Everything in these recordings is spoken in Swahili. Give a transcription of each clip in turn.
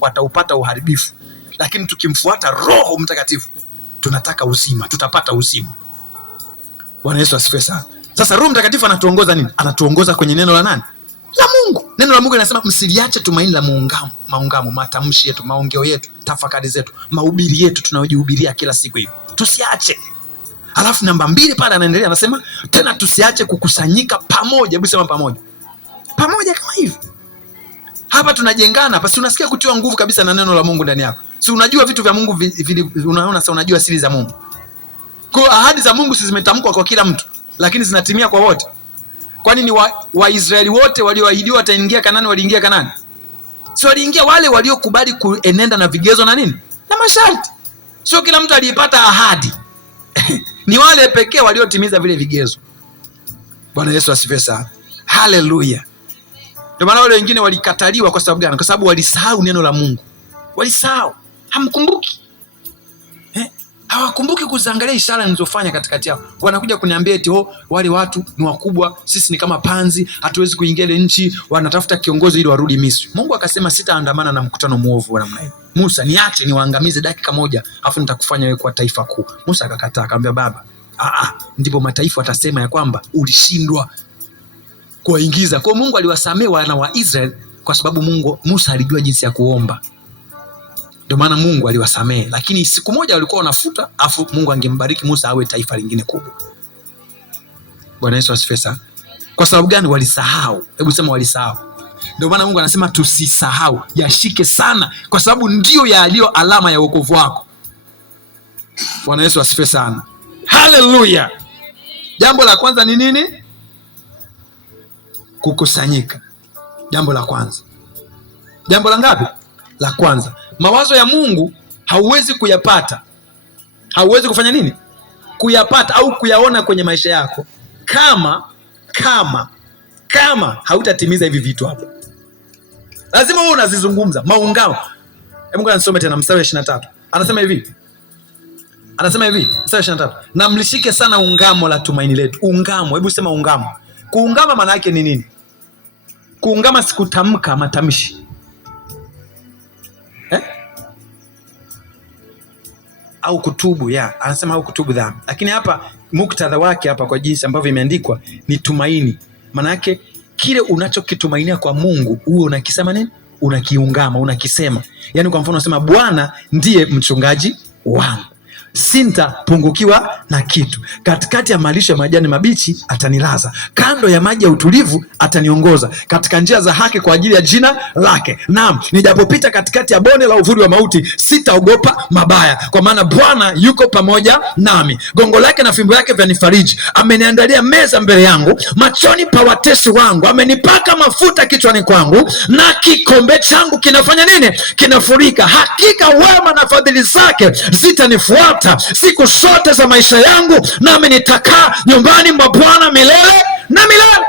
wataupata uharibifu, lakini tukimfuata Roho Mtakatifu tunataka uzima, tutapata uzima. Bwana Yesu asifiwe sana. Sasa Roho Mtakatifu anatuongoza nini? Anatuongoza kwenye neno la nani? La Mungu. Neno la Mungu linasema msiliache tumaini la maungamo, matamshi yetu, maongeo yetu, tafakari zetu, mahubiri yetu tunayojihubiria kila siku hivi. Tusiache. Alafu namba 2 pale anaendelea anasema tena tusiache kukusanyika pamoja. Hebu sema pamoja. Pamoja kama hivi. Hapa tunajengana hapa. Si unasikia kutiwa nguvu kabisa na neno la Mungu ndani yako. Si unajua vitu vya Mungu unaona sasa, unajua siri za Mungu. Kwa ahadi za Mungu si zimetamkwa kwa kila mtu, lakini zinatimia kwa wote. Kwani ni Waisraeli wote walioahidiwa wataingia Kanaani waliingia Kanaani? Si waliingia wale waliokubali kuenenda na vigezo na nini? Na masharti. Sio kila mtu aliyepata ahadi. Ni wale pekee waliotimiza vile vigezo. Bwana Yesu asifiwe sana. Haleluya. Ndio maana wale wengine walikataliwa kwa sababu gani? Kwa sababu walisahau neno la Mungu. Walisahau. Hamkumbuki. Hawakumbuki kuziangalia ishara nilizofanya katikati yao. Wanakuja kuniambia eti wale watu ni wakubwa, sisi ni kama panzi, hatuwezi kuingia ile nchi, wanatafuta kiongozi ili warudi Misri. Mungu akasema sitaandamana na mkutano muovu wa namna hiyo. Musa, niache niwaangamize dakika moja, afu nitakufanya wewe kwa taifa kuu. Musa akakataa, akamwambia baba, ndipo mataifa watasema ya kwamba ulishindwa kuwaingiza. Kwa Mungu aliwasamehe wana wa Israeli kwa sababu Musa alijua jinsi ya kuomba. Ndio maana Mungu aliwasamehe, lakini siku moja walikuwa wanafuta, afu Mungu angembariki Musa awe taifa lingine kubwa. Bwana Yesu asifiwe sana. Kwa sababu gani? Walisahau. Hebu sema walisahau. Ndio maana Mungu anasema tusisahau, yashike sana, kwa sababu ndio yaliyo alama ya wokovu wako. Bwana Yesu asifiwe sana. Haleluya. Jambo la kwanza ni nini? Kukusanyika. Jambo la kwanza. Jambo la ngapi? La kwanza. Mawazo ya Mungu hauwezi kuyapata. Hauwezi kufanya nini? Kuyapata au kuyaona kwenye maisha yako kama hautatimiza hivi vitu hapo. Lazima wewe unazizungumza. Maungamo. Hebu nisome tena mstari wa 23. Anasema hivi. Mstari wa 23. Na mlishike sana ungamo la tumaini letu. Ungamo. Hebu sema ungamo. Kuungama maana yake ni nini? Kuungama si kutamka matamshi. Au kutubu, anasema au kutubu dhambi. Lakini hapa muktadha wake hapa kwa jinsi ambavyo imeandikwa ni tumaini. Maana yake kile unachokitumainia kwa Mungu uwe unakisema nini? Unakiungama, unakisema. Yaani kwa mfano unasema Bwana ndiye mchungaji wangu, sintapungukiwa na kitu. Katikati ya malisho ya majani mabichi atanilaza, kando ya maji ya utulivu ataniongoza, katika njia za haki kwa ajili ya jina lake. Naam, nijapopita katikati ya bonde la uvuli wa mauti, sitaogopa mabaya, kwa maana Bwana yuko pamoja nami. Gongo lake na fimbo yake vyanifariji. Ameniandalia meza mbele yangu machoni pa watesi wangu. Amenipaka mafuta kichwani kwangu, na kikombe changu kinafanya nini? Kinafurika. Hakika wema na fadhili zake zitanifuata siku zote za maisha yangu, nami nitakaa nyumbani mwa Bwana milele na milele.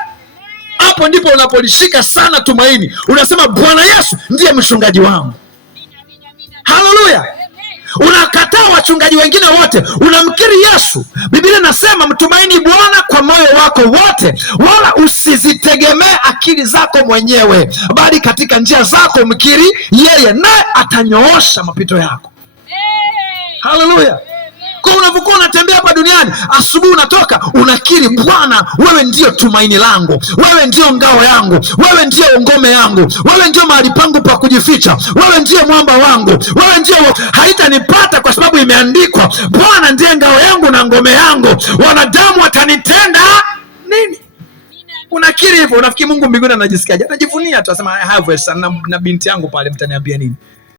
Hapo ndipo unapolishika sana tumaini. Unasema Bwana Yesu ndiye mchungaji wangu. Haleluya. Unakataa wachungaji wengine wote, unamkiri Yesu. Biblia inasema mtumaini Bwana kwa moyo wako wote, wala usizitegemee akili zako mwenyewe, bali katika njia zako mkiri yeye, naye atanyoosha mapito yako. Haleluya. Kwa unapokuwa unatembea hapa duniani, asubuhi unatoka unakiri, Bwana wewe ndio tumaini langu, wewe ndio ngao yangu, wewe ndio ngome yangu, wewe ndio mahali pangu pa kujificha, wewe ndio mwamba wangu, wewe ndio haitanipata kwa sababu imeandikwa, Bwana ndiye ngao yangu na ngome yangu, wanadamu watanitenda nini? Unakiri hivyo, unafikiri Mungu mbinguni anajisikiaje? Anajivunia tu, asema I have a son, na binti yangu pale mtaniambia nini?